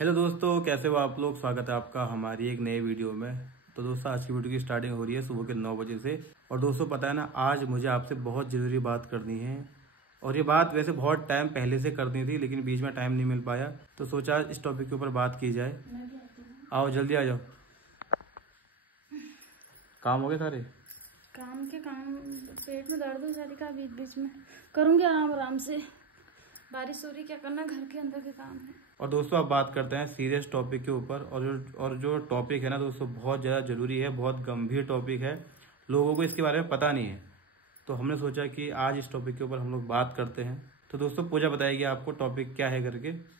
Hello दोस्तों, कैसे हो आप लोग। स्वागत है आपका हमारी एक नई वीडियो में। तो दोस्तों, आज की वीडियो की स्टार्टिंग हो रही है सुबह के 9 बजे से। और दोस्तों, पता है ना, आज मुझे आपसे बहुत ज़रूरी बात करनी है। और ये बात वैसे बहुत टाइम पहले से करनी थी, लेकिन बीच में टाइम नहीं मिल पाया, तो सोचा इस टॉपिक के ऊपर बात की जाए। आओ जल्दी आ जाओ। काम हो गए सारे? काम पेट में दर्द हो जाती का बीच बीच में करूँगी आराम से। बारिश हो रही, क्या करना, घर के अंदर के काम है। और दोस्तों, अब बात करते हैं सीरियस टॉपिक के ऊपर। और जो टॉपिक है ना दोस्तों, बहुत ज़्यादा ज़रूरी है, बहुत गंभीर टॉपिक है। लोगों को इसके बारे में पता नहीं है, तो हमने सोचा कि आज इस टॉपिक के ऊपर हम लोग बात करते हैं। तो दोस्तों, पूजा बताएगी आपको टॉपिक क्या है करके।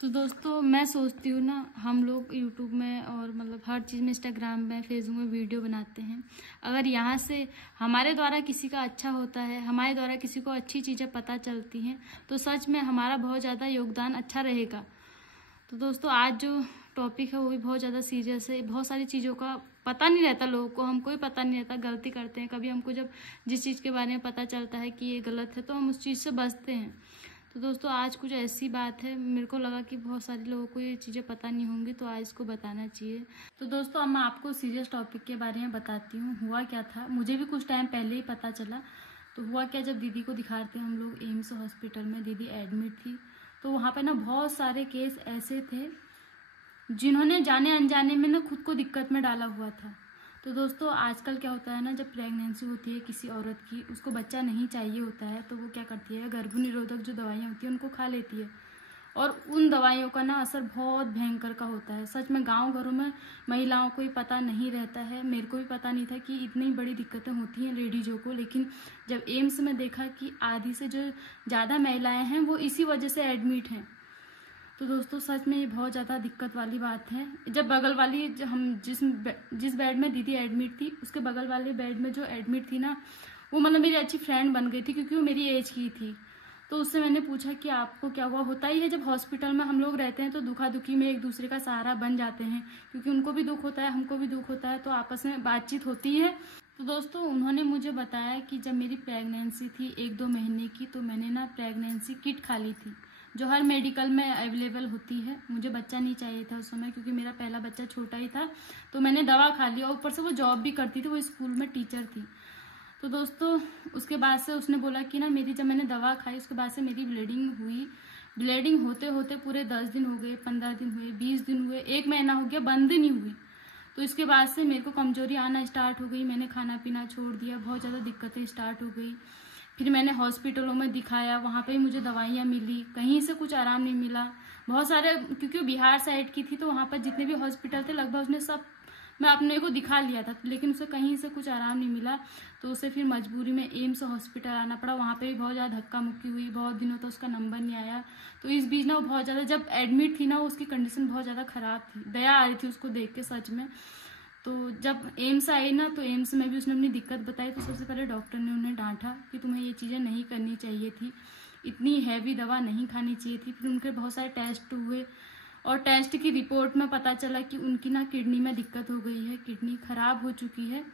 तो दोस्तों, मैं सोचती हूँ ना, हम लोग यूट्यूब में और मतलब हर चीज़ में, इंस्टाग्राम में, फेसबुक में वीडियो बनाते हैं। अगर यहाँ से हमारे द्वारा किसी का अच्छा होता है, हमारे द्वारा किसी को अच्छी चीज़ें पता चलती हैं, तो सच में हमारा बहुत ज़्यादा योगदान अच्छा रहेगा। तो दोस्तों, आज जो टॉपिक है वो भी बहुत ज़्यादा सीरियस है। बहुत सारी चीज़ों का पता नहीं रहता लोगों को, हमको भी पता नहीं रहता, गलती करते हैं। कभी हमको जब जिस चीज़ के बारे में पता चलता है कि ये गलत है, तो हम उस चीज़ से बचते हैं। तो दोस्तों, आज कुछ ऐसी बात है, मेरे को लगा कि बहुत सारे लोगों को ये चीज़ें पता नहीं होंगी, तो आज इसको बताना चाहिए। तो दोस्तों, अब मैं आपको सीरियस टॉपिक के बारे में बताती हूँ। हुआ क्या था, मुझे भी कुछ टाइम पहले ही पता चला। तो हुआ क्या, जब दीदी को दिखाते हम लोग एम्स हॉस्पिटल में, दीदी एडमिट थी, तो वहाँ पे ना बहुत सारे केस ऐसे थे जिन्होंने जाने अनजाने में ना खुद को दिक्कत में डाला हुआ था। तो दोस्तों, आजकल क्या होता है ना, जब प्रेगनेंसी होती है किसी औरत की, उसको बच्चा नहीं चाहिए होता है, तो वो क्या करती है, गर्भ निरोधक जो दवाइयाँ होती है उनको खा लेती है। और उन दवाइयों का ना असर बहुत भयंकर का होता है। सच में गांव घरों में महिलाओं को ही पता नहीं रहता है, मेरे को भी पता नहीं था कि इतनी बड़ी दिक्कतें होती हैं लेडीजों को। लेकिन जब एम्स में देखा कि आधी से जो ज़्यादा महिलाएँ हैं वो इसी वजह से एडमिट हैं, तो दोस्तों सच में ये बहुत ज़्यादा दिक्कत वाली बात है। जब बगल वाली हम जिस बेड में दीदी एडमिट थी, उसके बगल वाले बेड में जो एडमिट थी ना, वो मतलब मेरी अच्छी फ्रेंड बन गई थी, क्योंकि वो मेरी एज की थी। तो उससे मैंने पूछा कि आपको क्या हुआ। होता ही है, जब हॉस्पिटल में हम लोग रहते हैं तो दुखा दुखी में एक दूसरे का सहारा बन जाते हैं, क्योंकि उनको भी दुख होता है, हमको भी दुख होता है, तो आपस में बातचीत होती है। तो दोस्तों, उन्होंने मुझे बताया कि जब मेरी प्रेगनेंसी थी 1-2 महीने की, तो मैंने ना प्रेगनेंसी किट खा ली थी, जो हर मेडिकल में अवेलेबल होती है। मुझे बच्चा नहीं चाहिए था उस समय, क्योंकि मेरा पहला बच्चा छोटा ही था, तो मैंने दवा खा लिया। ऊपर से वो जॉब भी करती थी, वो स्कूल में टीचर थी। तो दोस्तों, उसके बाद से उसने बोला कि ना, मेरी जब मैंने दवा खाई उसके बाद से मेरी ब्लीडिंग हुई। ब्लीडिंग होते होते पूरे 10 दिन हो गए, 15 दिन हुए, 20 दिन हुए, 1 महीना हो गया, बंद ही नहीं हुई। तो इसके बाद से मेरे को कमजोरी आना स्टार्ट हो गई, मैंने खाना पीना छोड़ दिया, बहुत ज़्यादा दिक्कतें स्टार्ट हो गई। फिर मैंने हॉस्पिटलों में दिखाया, वहाँ पे मुझे दवाइयाँ मिली, कहीं से कुछ आराम नहीं मिला। बहुत सारे, क्योंकि बिहार साइड की थी, तो वहाँ पर जितने भी हॉस्पिटल थे लगभग उसने सब मैं अपने को दिखा लिया था, लेकिन उसे कहीं से कुछ आराम नहीं मिला। तो उसे फिर मजबूरी में एम्स हॉस्पिटल आना पड़ा। वहाँ पे भी बहुत ज़्यादा धक्का मुक्की हुई, बहुत दिनों तक उसका नंबर नहीं आया। तो इस बीच ना वो बहुत ज़्यादा, जब एडमिट थी ना, उसकी कंडीशन बहुत ज़्यादा ख़राब थी, दया आ रही थी उसको देख के सच में। तो जब एम्स आई ना, तो एम्स में भी उसने अपनी दिक्कत बताई। तो सबसे पहले डॉक्टर ने उन्हें डांटा कि तुम्हें ये चीज़ें नहीं करनी चाहिए थी, इतनी हैवी दवा नहीं खानी चाहिए थी। फिर उनके बहुत सारे टेस्ट हुए, और टेस्ट की रिपोर्ट में पता चला कि उनकी ना किडनी में दिक्कत हो गई है, किडनी खराब हो चुकी है।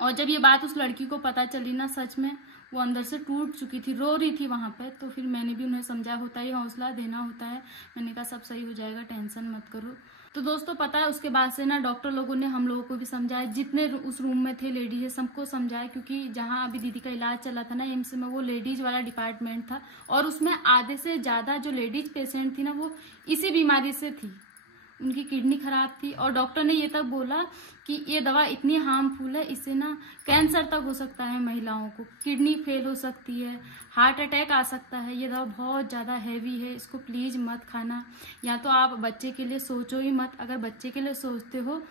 और जब ये बात उस लड़की को पता चली ना, सच में वो अंदर से टूट चुकी थी, रो रही थी वहाँ पे। तो फिर मैंने भी उन्हें समझाया, होता ही हौसला देना होता है। मैंने कहा सब सही हो जाएगा, टेंशन मत करो। तो दोस्तों, पता है उसके बाद से ना डॉक्टर लोगों ने हम लोगों को भी समझाया, जितने उस रूम में थे लेडीज सबको समझाया, क्योंकि जहाँ अभी दीदी का इलाज चला था ना एम्स में, वो लेडीज वाला डिपार्टमेंट था, और उसमें आधे से ज़्यादा जो लेडीज पेशेंट थी ना, वो इसी बीमारी से थी, उनकी किडनी खराब थी। और डॉक्टर ने ये तक बोला कि ये दवा इतनी हार्मफुल है, इससे ना कैंसर तक हो सकता है, महिलाओं को किडनी फेल हो सकती है, हार्ट अटैक आ सकता है, ये दवा बहुत ज़्यादा हैवी है, इसको प्लीज़ मत खाना। या तो आप बच्चे के लिए सोचो ही मत, अगर बच्चे के लिए सोचते हो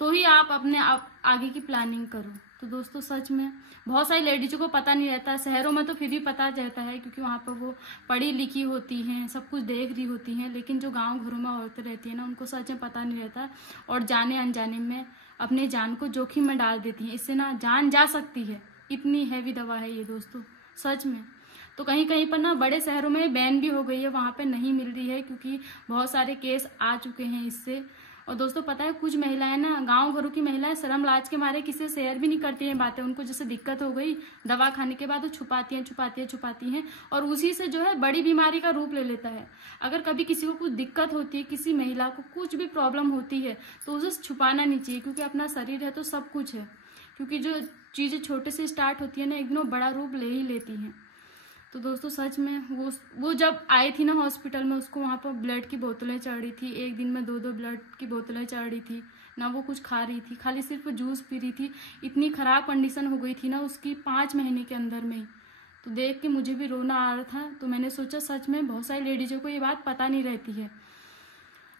तो ही आप अपने आगे की प्लानिंग करो। तो दोस्तों, सच में बहुत सारी लेडीज़ों को पता नहीं रहता। शहरों में तो फिर भी पता रहता है, क्योंकि वहाँ पर वो पढ़ी लिखी होती हैं, सब कुछ देख रही होती हैं। लेकिन जो गांव घरों में औरतें रहती हैं ना, उनको सच में पता नहीं रहता, और जाने अनजाने में अपने जान को जोखिम में डाल देती हैं। इससे ना जान जा सकती है, इतनी हैवी दवा है ये दोस्तों, सच में। तो कहीं कहीं पर ना बड़े शहरों में बैन भी हो गई है, वहाँ पे नहीं मिल रही है, क्योंकि बहुत सारे केस आ चुके हैं इससे। और दोस्तों पता है कुछ महिलाएं ना, गांव घरों की महिलाएं शर्म लाज के मारे किसी से शेयर भी नहीं करती हैं बातें। उनको जैसे दिक्कत हो गई दवा खाने के बाद, वो छुपाती हैं और उसी से जो है बड़ी बीमारी का रूप ले लेता है। अगर कभी किसी को कुछ दिक्कत होती है, किसी महिला को कुछ भी प्रॉब्लम होती है, तो उसे छुपाना नहीं चाहिए, क्योंकि अपना शरीर है तो सब कुछ है। क्योंकि जो चीजें छोटे से स्टार्ट होती है ना, एक दिन बड़ा रूप ले ही लेती हैं। तो दोस्तों सच में वो जब आई थी ना हॉस्पिटल में, उसको वहाँ पर ब्लड की बोतलें चढ़ रही थी, एक दिन में 2-2 ब्लड की बोतलें चढ़ रही थी ना। वो कुछ खा रही थी, खाली सिर्फ जूस पी रही थी। इतनी खराब कंडीशन हो गई थी ना उसकी 5 महीने के अंदर में ही। तो देख के मुझे भी रोना आ रहा था। तो मैंने सोचा सच में बहुत सारी लेडीजों को ये बात पता नहीं रहती है।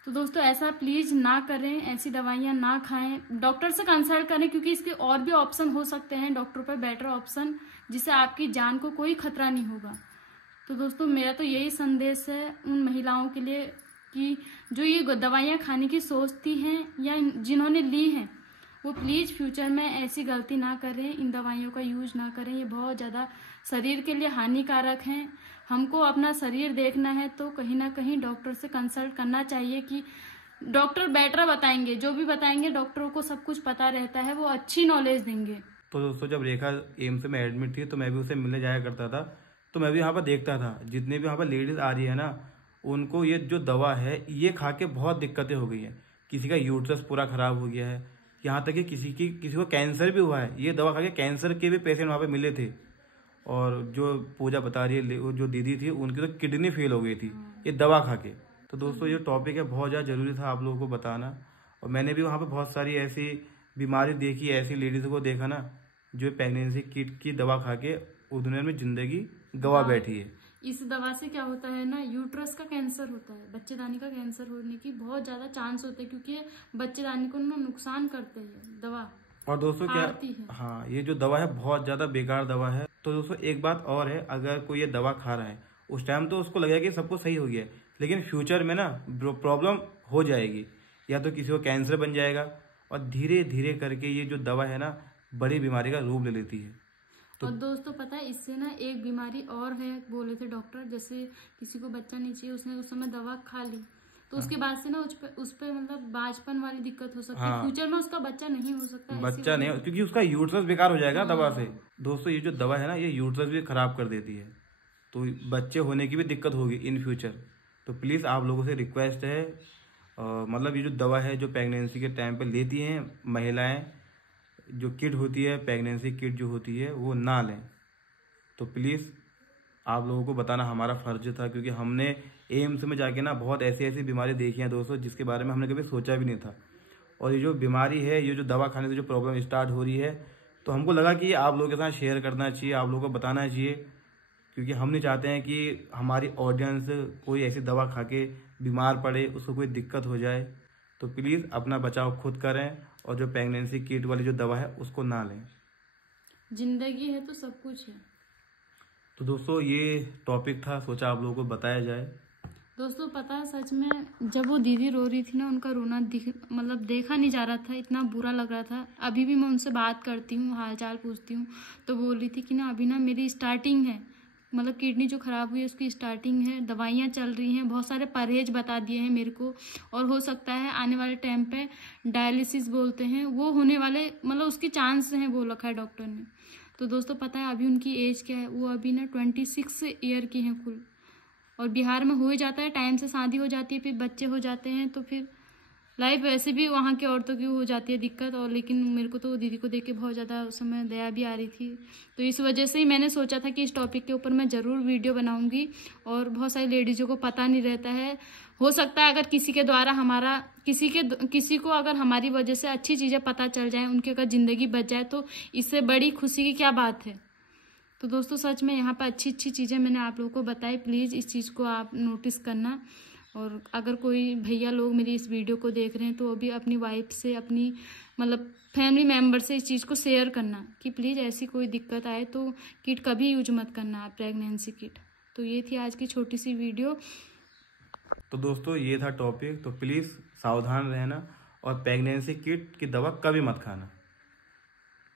तो दोस्तों ऐसा प्लीज ना करें, ऐसी दवाइयाँ ना खाएं, डॉक्टर से कंसल्ट करें, क्योंकि इसके और भी ऑप्शन हो सकते हैं डॉक्टर पर, बेटर ऑप्शन, जिससे आपकी जान को कोई खतरा नहीं होगा। तो दोस्तों मेरा तो यही संदेश है उन महिलाओं के लिए कि जो ये दवाइयाँ खाने की सोचती हैं या जिन्होंने ली हैं, वो प्लीज़ फ्यूचर में ऐसी गलती ना करें, इन दवाइयों का यूज ना करें। ये बहुत ज़्यादा शरीर के लिए हानिकारक हैं। हमको अपना शरीर देखना है तो कहीं ना कहीं डॉक्टर से कंसल्ट करना चाहिए, कि डॉक्टर बेटर बताएंगे, जो भी बताएंगे डॉक्टरों को सब कुछ पता रहता है, वो अच्छी नॉलेज देंगे। तो दोस्तों जब रेखा एम्स में एडमिट थी तो मैं भी उसे मिलने जाया करता था। तो मैं भी यहाँ पर देखता था जितने भी यहाँ पर लेडीज आ रही है ना, उनको ये जो दवा है ये खा के बहुत दिक्कतें हो गई हैं। किसी का यूट्रस पूरा खराब हो गया है, यहाँ तक कि किसी को कैंसर भी हुआ है। ये दवा खा के कैंसर के भी पेशेंट वहाँ पे मिले थे। और जो पूजा बता रही है, वो जो दीदी थी, उनकी तो किडनी फेल हो गई थी ये दवा खा के। तो दोस्तों ये टॉपिक है बहुत ज़्यादा जरूरी था आप लोगों को बताना। और मैंने भी वहाँ पे बहुत सारी ऐसी बीमारी देखी, ऐसी लेडीज़ को देखा ना जो प्रेगनेंसी किट की दवा खा के उस दुनिया में जिंदगी गवा बैठी है। इस दवा से क्या होता है ना, यूट्रस का कैंसर होता है, बच्चेदानी का कैंसर होने की बहुत ज्यादा चांस होते हैं, क्योंकि बच्चेदानी को ना नुकसान करते हैं दवा। और दोस्तों क्या, हाँ, ये जो दवा है बहुत ज्यादा बेकार दवा है। तो दोस्तों एक बात और है, अगर कोई ये दवा खा रहा है उस टाइम तो उसको लगेगा कि सब कुछ सही हो गया है, लेकिन फ्यूचर में ना प्रॉब्लम हो जाएगी, या तो किसी को कैंसर बन जाएगा, और धीरे धीरे करके ये जो दवा है ना बड़ी बीमारी का रूप ले लेती है। तो और दोस्तों पता है इससे ना एक बीमारी और है, बोले थे डॉक्टर, जैसे किसी को बच्चा नहीं चाहिए, उसने उस समय दवा खा ली तो उसके बाद से ना उस पे मतलब बाजपन वाली दिक्कत हो सकती है। फ्यूचर में उसका बच्चा नहीं हो सकता, बच्चा नहीं, क्योंकि उसका यूट्रस बेकार हो जाएगा दवा से। दोस्तों ये जो दवा है ना ये यूट्रस भी खराब कर देती है, तो बच्चे होने की भी दिक्कत होगी इन फ्यूचर। तो प्लीज़ आप लोगों से रिक्वेस्ट है, मतलब ये जो दवा है जो प्रेगनेंसी के टाइम पे लेती हैं महिलाएं, जो किट होती है प्रेगनेंसी किट जो होती है वो ना लें। तो प्लीज़ आप लोगों को बताना हमारा फर्ज था, क्योंकि हमने एम्स में जाके ना बहुत ऐसी ऐसी बीमारी देखी हैं दोस्तों जिसके बारे में हमने कभी सोचा भी नहीं था। और ये जो बीमारी है, ये जो दवा खाने से जो प्रॉब्लम स्टार्ट हो रही है, तो हमको लगा कि आप लोगों के साथ शेयर करना चाहिए, आप लोगों को बताना चाहिए, क्योंकि हम नहीं चाहते हैं कि हमारी ऑडियंस कोई ऐसी दवा खा के बीमार पड़े, उसको कोई दिक्कत हो जाए। तो प्लीज़ अपना बचाव खुद करें, और जो प्रेगनेंसी किट वाली जो दवा है उसको ना लें। जिंदगी है तो सब कुछ है। तो दोस्तों ये टॉपिक था, सोचा आप लोगों को बताया जाए। दोस्तों पता है सच में जब वो दीदी रो रही थी ना, उनका रोना मतलब देखा नहीं जा रहा था, इतना बुरा लग रहा था। अभी भी मैं उनसे बात करती हूँ, हाल चाल पूछती हूँ, तो बोल रही थी कि ना अभी ना मेरी स्टार्टिंग है, मतलब किडनी जो खराब हुई है उसकी स्टार्टिंग है, दवाइयाँ चल रही हैं, बहुत सारे परहेज बता दिए हैं मेरे को, और हो सकता है आने वाले टाइम पे डायलिसिस बोलते हैं वो होने वाले, मतलब उसकी चांस हैं बोल रखा है डॉक्टर ने। तो दोस्तों पता है अभी उनकी एज क्या है, वो अभी ना 26 ईयर की हैं कुल। और बिहार में हो ही जाता है, टाइम से शादी हो जाती है, फिर बच्चे हो जाते हैं, तो फिर लाइफ वैसे भी वहाँ के औरतों की हो जाती है दिक्कत। और लेकिन मेरे को तो दीदी को देख के बहुत ज़्यादा उस समय दया भी आ रही थी, तो इस वजह से ही मैंने सोचा था कि इस टॉपिक के ऊपर मैं ज़रूर वीडियो बनाऊंगी। और बहुत सारी लेडीज़ों को पता नहीं रहता है, हो सकता है अगर किसी के द्वारा हमारा किसी को अगर हमारी वजह से अच्छी चीज़ें पता चल जाए, उनकी अगर ज़िंदगी बच जाए, तो इससे बड़ी खुशी की क्या बात है। तो दोस्तों सच में यहाँ पर अच्छी अच्छी चीज़ें मैंने आप लोगों को बताई, प्लीज़ इस चीज़ को आप नोटिस करना। और अगर कोई भैया लोग मेरी इस वीडियो को देख रहे हैं तो वो भी अपनी वाइफ से, अपनी मतलब फैमिली मेम्बर से इस चीज़ को शेयर करना कि प्लीज़ ऐसी कोई दिक्कत आए तो किट कभी यूज मत करना आप, प्रेगनेंसी किट। तो ये थी आज की छोटी सी वीडियो। तो दोस्तों ये था टॉपिक, तो प्लीज़ सावधान रहना, और प्रेगनेंसी किट की दवा कभी मत खाना।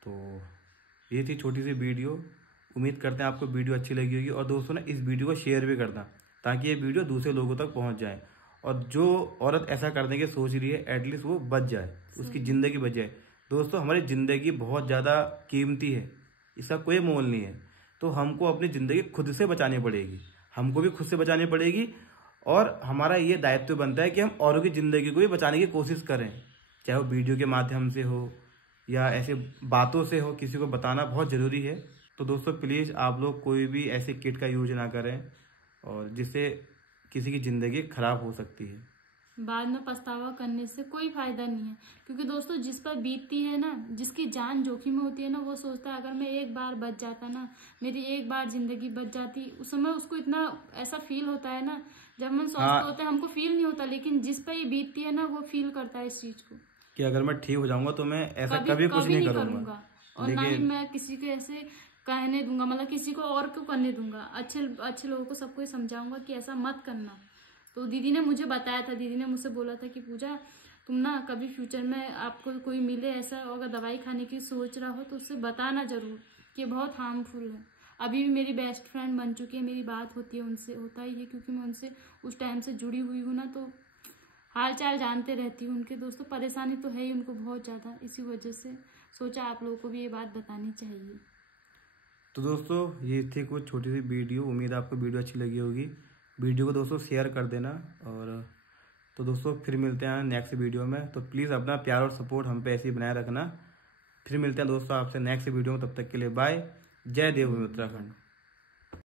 तो ये थी छोटी सी वीडियो, उम्मीद करते हैं आपको वीडियो अच्छी लगी होगी। और दोस्तों ना इस वीडियो को शेयर भी करना, ताकि ये वीडियो दूसरे लोगों तक पहुंच जाए। और जो औरत ऐसा करने की सोच रही है एटलीस्ट वो बच जाए, उसकी ज़िंदगी बच जाए। दोस्तों हमारी ज़िंदगी बहुत ज़्यादा कीमती है, इसका कोई मोल नहीं है। तो हमको अपनी ज़िंदगी खुद से बचानी पड़ेगी, हमको भी खुद से बचानी पड़ेगी। और हमारा ये दायित्व बनता है कि हम औरों की ज़िंदगी को भी बचाने की कोशिश करें, चाहे वो वीडियो के माध्यम से हो या ऐसे बातों से हो। किसी को बताना बहुत ज़रूरी है। तो दोस्तों प्लीज़ आप लोग कोई भी ऐसे किट का यूज ना करें और जिससे किसी की ज़िंदगी खराब हो सकती है। बाद में पछतावा करने से कोई फायदा नहीं है, क्योंकि दोस्तों जिस पर बीतती है ना, जिसकी जान जोखिम में होती है ना, वो सोचता है अगर मैं एक बार बच जाता ना, मेरी एक बार जिंदगी बच जाती। उस समय उसको इतना ऐसा फील होता है ना, जब हम स्वस्थ होते हैं हमको फील नहीं होता, लेकिन जिस पर ये बीतती है ना वो फील करता है इस चीज को कि अगर मैं ठीक हो जाऊंगा तो मैं ऐसा कभी कुछ नहीं करूंगा। और ना ही मैं किसी को ऐसे कहने दूंगा, मतलब किसी को और क्यों करने दूंगा। अच्छे लोगों को सबको समझाऊंगा कि ऐसा मत करना। तो दीदी ने मुझे बताया था, दीदी ने मुझसे बोला था कि पूजा तुम ना कभी फ्यूचर में आपको कोई मिले ऐसा, अगर दवाई खाने की सोच रहा हो तो उससे बताना जरूर कि बहुत हार्मफुल है। अभी भी मेरी बेस्ट फ्रेंड बन चुकी है, मेरी बात होती है उनसे, होता ही है क्योंकि मैं उनसे उस टाइम से जुड़ी हुई हूँ ना, तो हाल चाल जानते रहती हूँ उनके। दोस्तों परेशानी तो है ही उनको बहुत ज़्यादा, इसी वजह से सोचा आप लोगों को भी ये बात बतानी चाहिए। तो दोस्तों ये थी कुछ छोटी सी वीडियो, उम्मीद आपको वीडियो अच्छी लगी होगी। वीडियो को दोस्तों शेयर कर देना। और तो दोस्तों फिर मिलते हैं नेक्स्ट वीडियो में। तो प्लीज़ अपना प्यार और सपोर्ट हम पे ऐसे ही बनाए रखना। फिर मिलते हैं दोस्तों आपसे नेक्स्ट वीडियो में, तब तक के लिए बाय। जय देवभूमि उत्तराखंड।